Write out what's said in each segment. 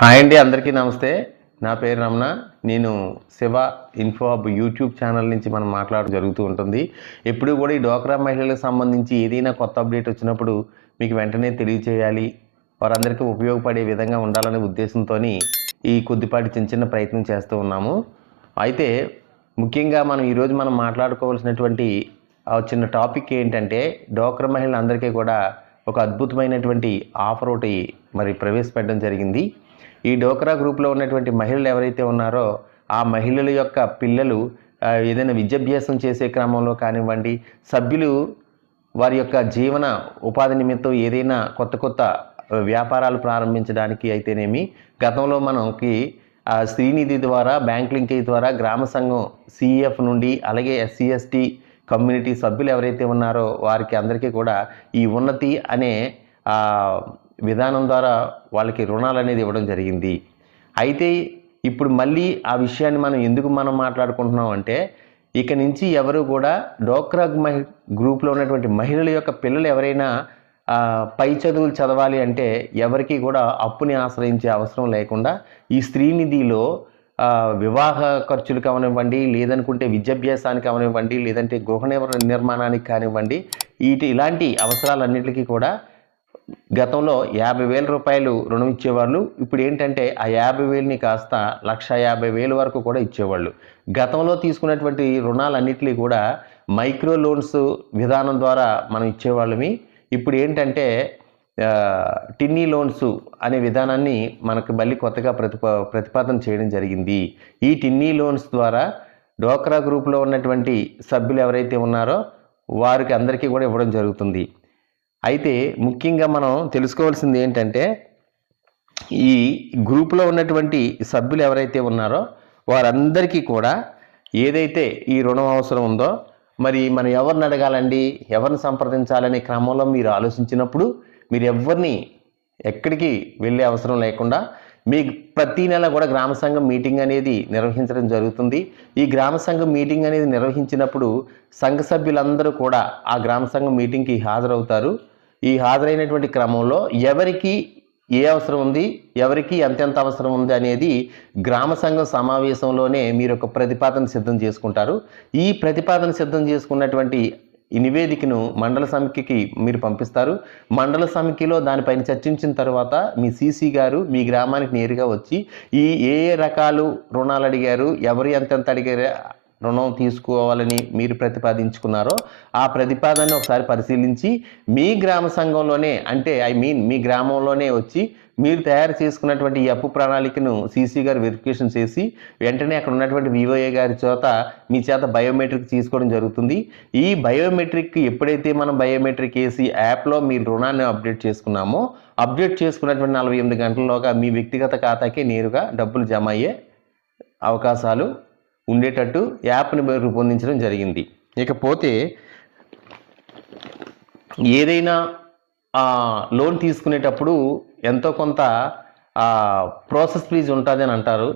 Hi అండి అందరికీ నమస్తే. నా పేరు రమణ. నేను శివ ఇన్ఫో యూట్యూబ్ ఛానల్ నుంచి మనం మాట్లాడడం జరుగుతూ ఉంటుంది. ఎప్పుడు కూడా ఈ డోక్రా మహిళలకు సంబంధించి ఏదైనా కొత్త అప్డేట్ వచ్చినప్పుడు మీకు వెంటనే తెలియచేయాలి. వారందరికీ ఉపయోగపడే విధంగా ఉండాలనే ఉద్దేశంతో ఈ కొద్దిపాటి చిన్న చిన్న ప్రయత్నం చేస్తూ ఉన్నాము. అయితే ముఖ్యంగా మనం ఈరోజు మనం మాట్లాడుకోవాల్సినటువంటి ఆ చిన్న టాపిక్ ఏంటంటే డోక్రా మహిళలందరికీ కూడా ఒక అద్భుతమైనటువంటి ఆఫర్ ఒకటి మరి ప్రవేశపెట్టడం జరిగింది. ఈ డోక్రా గ్రూప్లో ఉన్నటువంటి మహిళలు ఎవరైతే ఉన్నారో ఆ మహిళల యొక్క పిల్లలు ఏదైనా విద్యాభ్యాసం చేసే క్రమంలో కానివ్వండి సభ్యులు వారి యొక్క జీవన ఉపాధి నిమిత్తం ఏదైనా కొత్త కొత్త వ్యాపారాలు ప్రారంభించడానికి అయితేనేమి గతంలో మనకి శ్రీనిధి ద్వారా బ్యాంక్ లింకేజ్ ద్వారా గ్రామ సంఘం సిఎఫ్ నుండి అలాగే ఎస్సీ ఎస్టీ కమ్యూనిటీ సభ్యులు ఎవరైతే ఉన్నారో వారికి అందరికీ కూడా ఈ ఉన్నతి అనే విధానం ద్వారా వాళ్ళకి రుణాలు అనేది ఇవ్వడం జరిగింది. అయితే ఇప్పుడు మళ్ళీ ఆ విషయాన్ని మనం ఎందుకు మనం మాట్లాడుకుంటున్నాం అంటే ఇక నుంచి ఎవరు కూడా డోక్రా మహి గ్రూప్లో ఉన్నటువంటి మహిళల యొక్క పిల్లలు ఎవరైనా పై చదువులు చదవాలి అంటే ఎవరికి కూడా అప్పుని ఆశ్రయించే అవసరం లేకుండా ఈ స్త్రీనిధిలో వివాహ ఖర్చులు కానివ్వండి లేదనుకుంటే విద్యాభ్యాసానికి కానివ్వండి లేదంటే గృహ నిర్మాణానికి కానివ్వండి వీటి ఇలాంటి అవసరాలన్నిటికీ కూడా గతంలో యాభై వేల రూపాయలు రుణం ఇచ్చేవాళ్ళు ఇప్పుడు ఏంటంటే ఆ యాభై వేలని కాస్త లక్ష యాభై వేలు వరకు కూడా ఇచ్చేవాళ్ళు. గతంలో తీసుకున్నటువంటి రుణాలన్నిటినీ కూడా మైక్రో లోన్స్ విధానం ద్వారా మనం ఇచ్చేవాళ్ళమి. ఇప్పుడు ఏంటంటే టిన్నీ లోన్స్ అనే విధానాన్ని మనకు మళ్ళీ కొత్తగా ప్రతిపా ప్రతిపాదన చేయడం జరిగింది. ఈ టిన్నీ లోన్స్ ద్వారా డోక్రా గ్రూప్లో ఉన్నటువంటి సభ్యులు ఎవరైతే ఉన్నారో వారికి అందరికీ కూడా ఇవ్వడం జరుగుతుంది. అయితే ముఖ్యంగా మనం తెలుసుకోవాల్సింది ఏంటంటే ఈ గ్రూపులో ఉన్నటువంటి సభ్యులు ఎవరైతే ఉన్నారో వారందరికీ కూడా ఏదైతే ఈ రుణం అవసరం ఉందో మరి మనం ఎవరిని అడగాలండి? ఎవరిని సంప్రదించాలనే క్రమంలో మీరు ఆలోచించినప్పుడు మీరు ఎవరిని ఎక్కడికి వెళ్ళే అవసరం లేకుండా మీకు ప్రతి నెల కూడా గ్రామ సంఘం మీటింగ్ అనేది నిర్వహించడం జరుగుతుంది. ఈ గ్రామ సంఘం మీటింగ్ అనేది నిర్వహించినప్పుడు సంఘ సభ్యులందరూ కూడా ఆ గ్రామ సంఘం మీటింగ్కి హాజరవుతారు. ఈ హాజరైనటువంటి క్రమంలో ఎవరికి ఏ అవసరం ఉంది ఎవరికి ఎంతెంత అవసరం ఉంది అనేది గ్రామ సంఘం సమావేశంలోనే మీరు ఒక ప్రతిపాదన సిద్ధం చేసుకుంటారు. ఈ ప్రతిపాదన సిద్ధం చేసుకున్నటువంటి ఈ నివేదికను మండల సమితికి మీరు పంపిస్తారు. మండల సమితిలో దానిపైన చర్చించిన తర్వాత మీ సీసీ గారు మీ గ్రామానికి నేరుగా వచ్చి ఈ ఏ ఏ రకాలు రుణాలు అడిగారు ఎవరు ఎంతెంత అడిగారు రుణం తీసుకోవాలని మీరు ప్రతిపాదించుకున్నారో ఆ ప్రతిపాదనను ఒకసారి పరిశీలించి మీ గ్రామ సంఘంలోనే అంటే ఐ మీన్ మీ గ్రామంలోనే వచ్చి మీరు తయారు చేసుకున్నటువంటి ఈ అప్పు ప్రణాళికను సీసీ గారు వెరిఫికేషన్ చేసి వెంటనే అక్కడ ఉన్నటువంటి వివోఏ గారి చేత మీ చేత బయోమెట్రిక్ తీసుకోవడం జరుగుతుంది. ఈ బయోమెట్రిక్ ఎప్పుడైతే మనం బయోమెట్రిక్ వేసి యాప్లో మీ రుణాన్ని అప్డేట్ చేసుకున్నామో అప్డేట్ చేసుకున్నటువంటి నలభై ఎనిమిది గంటల్లోగా మీ వ్యక్తిగత ఖాతాకి నేరుగా డబ్బులు జమ అయ్యే అవకాశాలు ఉండేటట్టు యాప్ని రూపొందించడం జరిగింది. ఇకపోతే ఏదైనా లోన్ తీసుకునేటప్పుడు ఎంతో కొంత ప్రాసెస్ ఫీజు ఉంటుంది అని అంటారు.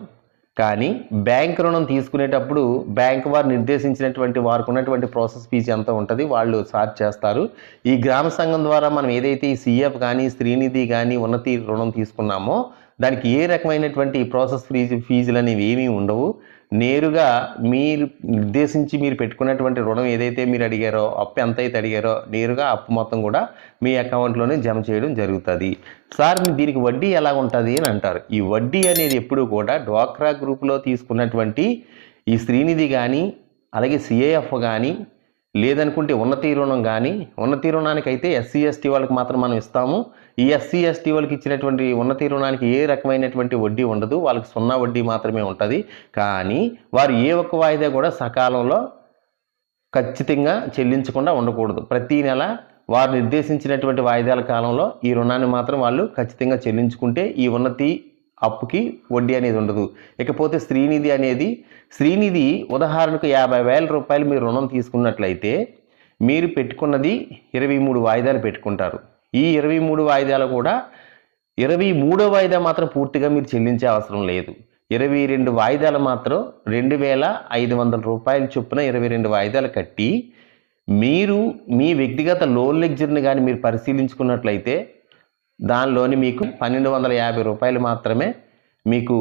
కానీ బ్యాంక్ రుణం తీసుకునేటప్పుడు బ్యాంక్ వారు నిర్దేశించినటువంటి వారికి ఉన్నటువంటి ప్రాసెస్ ఫీజు ఎంత ఉంటుంది వాళ్ళు చార్జ్ చేస్తారు. ఈ గ్రామ సంఘం ద్వారా మనం ఏదైతే ఈ కానీ శ్రీనిధి కానీ ఉన్నతి రుణం తీసుకున్నామో దానికి ఏ రకమైనటువంటి ప్రాసెస్ ఫీజు ఫీజులు అనేవి ఏమీ ఉండవు. నేరుగా మీరు నిర్దేశించి మీరు పెట్టుకున్నటువంటి రుణం ఏదైతే మీరు అడిగారో అప్పు ఎంత అయితే అడిగారో నేరుగా అప్పు మొత్తం కూడా మీ అకౌంట్లోనే జమ చేయడం జరుగుతుంది. సార్ దీనికి వడ్డీ ఎలా ఉంటుంది అని అంటారు. ఈ వడ్డీ అనేది ఎప్పుడు కూడా డ్వాక్రా గ్రూప్లో తీసుకున్నటువంటి ఈ శ్రీనిధి కానీ అలాగే సిఏఎఫ్ కానీ లేదనుకుంటే ఉన్నతి రుణం కానీ ఉన్నతి రుణానికి అయితే ఎస్సీ ఎస్టీ వాళ్ళకి మాత్రం మనం ఇస్తాము. ఈ ఎస్సీ ఎస్టీ వాళ్ళకి ఇచ్చినటువంటి ఉన్నతి రుణానికి ఏ రకమైనటువంటి వడ్డీ ఉండదు. వాళ్ళకి సున్నా వడ్డీ మాత్రమే ఉంటుంది. కానీ వారు ఏ ఒక్క వాయిదా కూడా సకాలంలో ఖచ్చితంగా చెల్లించకుండా ఉండకూడదు. ప్రతి నెల వారు నిర్దేశించినటువంటి వాయిదాల కాలంలో ఈ రుణాన్ని మాత్రం వాళ్ళు ఖచ్చితంగా చెల్లించుకుంటే ఈ ఉన్నతి అప్పుకి వడ్డీ అనేది ఉండదు. ఇకపోతే శ్రీనిధి అనేది శ్రీనిధి ఉదాహరణకు యాభై వేల రూపాయలు మీరు రుణం తీసుకున్నట్లయితే మీరు పెట్టుకున్నది ఇరవై మూడు వాయిదాలు పెట్టుకుంటారు. ఈ ఇరవై మూడు వాయిదాలు కూడా ఇరవై మూడో వాయిదా మాత్రం పూర్తిగా మీరు చెల్లించే అవసరం లేదు. ఇరవై రెండు వాయిదాలు మాత్రం రెండు వేల ఐదు వందల రూపాయల చొప్పున ఇరవై రెండు వాయిదాలు కట్టి మీరు మీ వ్యక్తిగత లోన్ లెగ్జర్ని కానీ మీరు పరిశీలించుకున్నట్లయితే దానిలోని మీకు పన్నెండు వందల యాభై రూపాయలు మాత్రమే మీకు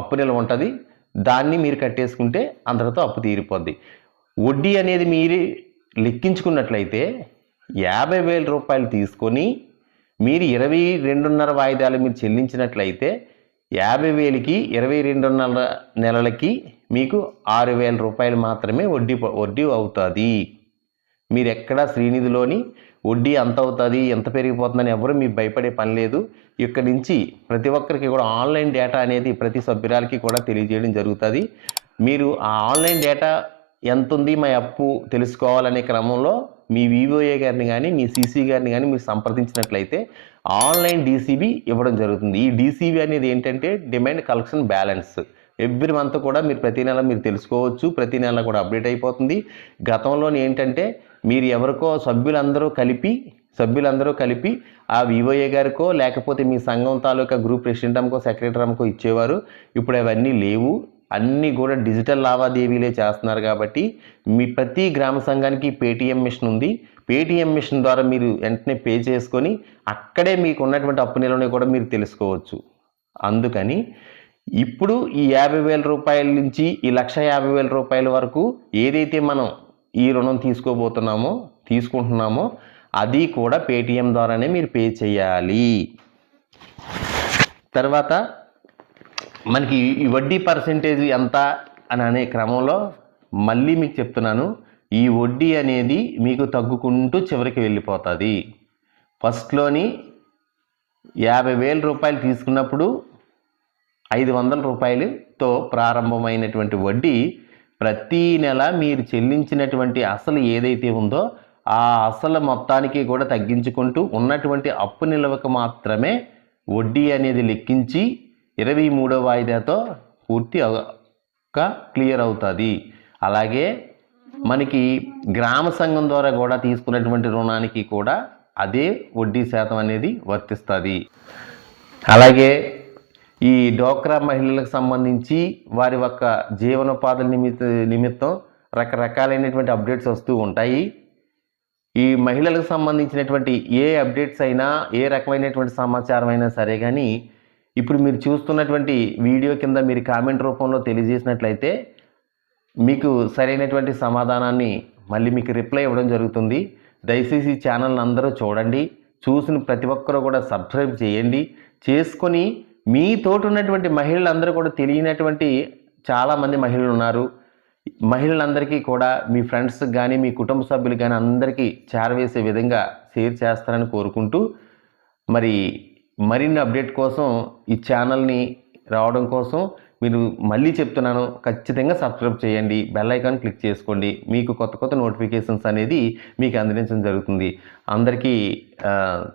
అప్పు నిల్వ ఉంటుంది. దాన్ని మీరు కట్టేసుకుంటే అందరితో అప్పు తీరిపోద్ది. వడ్డీ అనేది మీరు లెక్కించుకున్నట్లయితే యాభై వేల రూపాయలు తీసుకొని మీరు ఇరవై రెండున్నర వాయిదాలు మీరు చెల్లించినట్లయితే యాభై వేలకి ఇరవై రెండున్నర నెలలకి మీకు ఆరు వేల రూపాయలు మాత్రమే వడ్డీ వడ్డీ అవుతుంది. మీరు ఎక్కడ శ్రీనిధిలోని వడ్డీ ఎంత అవుతుంది ఎంత పెరిగిపోతుందని ఎవరు మీరు భయపడే పని లేదు. ఇక్కడి నుంచి ప్రతి ఒక్కరికి కూడా ఆన్లైన్ డేటా అనేది ప్రతి సభ్యురాలకి కూడా తెలియజేయడం జరుగుతుంది. మీరు ఆ ఆన్లైన్ డేటా ఎంత ఉంది మా అప్పు తెలుసుకోవాలనే క్రమంలో మీ వివోఏ గారిని కానీ మీ సీసీ గారిని కానీ మీరు సంప్రదించినట్లయితే ఆన్లైన్ డీసీబీ ఇవ్వడం జరుగుతుంది. ఈ డీసీబీ అనేది ఏంటంటే demand collection balance. Every month కూడా మీరు ప్రతి నెల మీరు తెలుసుకోవచ్చు. ప్రతి నెల కూడా అప్డేట్ అయిపోతుంది. గతంలోని ఏంటంటే మీరు ఎవరికో సభ్యులందరూ కలిపి సభ్యులందరూ కలిపి ఆ వివోఏ గారికో లేకపోతే మీ సంఘం తాలూకా గ్రూప్ ప్రెసిడెంట్ అమ్మకో సెక్రటరీ అమ్మకో ఇచ్చేవారు. ఇప్పుడు అవన్నీ లేవు. అన్నీ కూడా డిజిటల్ లావాదేవీలే చేస్తున్నారు కాబట్టి మీ ప్రతి గ్రామ సంఘానికి పేటీఎం మిషన్ ఉంది. పేటీఎం మిషన్ ద్వారా మీరు వెంటనే పే చేసుకొని అక్కడే మీకు ఉన్నటువంటి అప్పు నిలవని కూడా మీరు తెలుసుకోవచ్చు. అందుకని ఇప్పుడు ఈ యాభై వేల రూపాయల నుంచి ఈ లక్ష యాభై వేల రూపాయల వరకు ఏదైతే మనం ఈ రుణం తీసుకోబోతున్నామో తీసుకుంటున్నామో అది కూడా పేటిఎం ద్వారానే మీరు పే చేయాలి. తర్వాత మనకి ఈ వడ్డీ పర్సెంటేజ్ ఎంత అని అనే క్రమంలో మళ్ళీ మీకు చెప్తున్నాను. ఈ వడ్డీ అనేది మీకు తగ్గుకుంటూ చివరికి వెళ్ళిపోతుంది. ఫస్ట్లోని యాభై వేల రూపాయలు తీసుకున్నప్పుడు ఐదు వందల రూపాయలతో ప్రారంభమైనటువంటి వడ్డీ ప్రతీ నెల మీరు చెల్లించినటువంటి అసలు ఏదైతే ఉందో ఆ అసలు మొత్తానికి కూడా తగ్గించుకుంటూ ఉన్నటువంటి అప్పు నిల్వకు మాత్రమే వడ్డీ అనేది లెక్కించి ఇరవై మూడో వాయిదాతో పూర్తి క్లియర్ అవుతుంది. అలాగే మనకి గ్రామ సంఘం ద్వారా కూడా తీసుకున్నటువంటి రుణానికి కూడా అదే వడ్డీ శాతం అనేది వర్తిస్తుంది. అలాగే ఈ డోక్రా మహిళలకు సంబంధించి వారి యొక్క జీవనోపాధుల నిమిత్త నిమిత్తం రకరకాలైనటువంటి అప్డేట్స్ వస్తూ ఉంటాయి. ఈ మహిళలకు సంబంధించినటువంటి ఏ అప్డేట్స్ అయినా ఏ రకమైనటువంటి సమాచారం అయినా సరే కానీ ఇప్పుడు మీరు చూస్తున్నటువంటి వీడియో కింద మీరు కామెంట్ రూపంలో తెలియజేసినట్లయితే మీకు సరైనటువంటి సమాధానాన్ని మళ్ళీ మీకు రిప్లై ఇవ్వడం జరుగుతుంది. దయచేసి ఈ అందరూ చూడండి. చూసిన ప్రతి ఒక్కరూ కూడా సబ్స్క్రైబ్ చేయండి. చేసుకొని మీ తోటి ఉన్నటువంటి మహిళలందరూ కూడా తెలియనటువంటి చాలామంది మహిళలు ఉన్నారు. మహిళలందరికీ కూడా మీ ఫ్రెండ్స్ కానీ మీ కుటుంబ సభ్యులు కానీ అందరికీ చేరవేసే విధంగా షేర్ చేస్తారని కోరుకుంటూ మరి మరిన్ని అప్డేట్ కోసం ఈ ఛానల్ని రావడం కోసం మీరు మళ్ళీ చెప్తున్నాను. ఖచ్చితంగా సబ్స్క్రైబ్ చేయండి. బెల్ ఐకాన్ క్లిక్ చేసుకోండి. మీకు కొత్త కొత్త నోటిఫికేషన్స్ అనేది మీకు అందించడం జరుగుతుంది. అందరికీ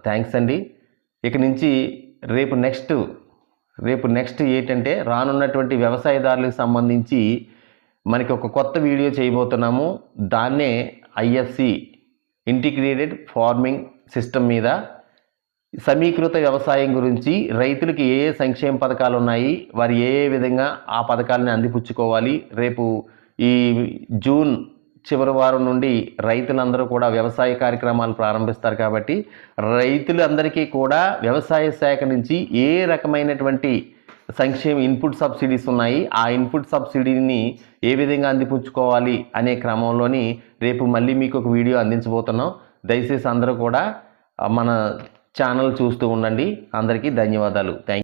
థ్యాంక్స్ అండి. ఇక నుంచి రేపు నెక్స్ట్ రేపు నెక్స్ట్ ఏంటంటే రానున్నటువంటి వ్యవసాయదారులకు సంబంధించి మనకి ఒక కొత్త వీడియో చేయబోతున్నాము. దాన్నే ఐఎఫ్సి ఇంటిగ్రేటెడ్ ఫార్మింగ్ సిస్టమ్ మీద సమీకృత వ్యవసాయం గురించి రైతులకి ఏ ఏ సంక్షేమ పథకాలు ఉన్నాయి వారు ఏ ఏ విధంగా ఆ పథకాలని అందిపుచ్చుకోవాలి రేపు ఈ జూన్ చివరి వారం నుండి రైతులందరూ కూడా వ్యవసాయ కార్యక్రమాలు ప్రారంభిస్తారు కాబట్టి రైతులందరికీ కూడా వ్యవసాయ శాఖ నుంచి ఏ రకమైనటువంటి సంక్షేమ ఇన్పుట్ సబ్సిడీస్ ఉన్నాయి ఆ ఇన్పుట్ సబ్సిడీని ఏ విధంగా అందిపుచ్చుకోవాలి అనే క్రమంలోని రేపు మళ్ళీ మీకు ఒక వీడియో అందించబోతున్నాం. దయచేసి అందరూ కూడా మన ఛానల్ చూస్తూ ఉండండి. అందరికీ ధన్యవాదాలు. థ్యాంక్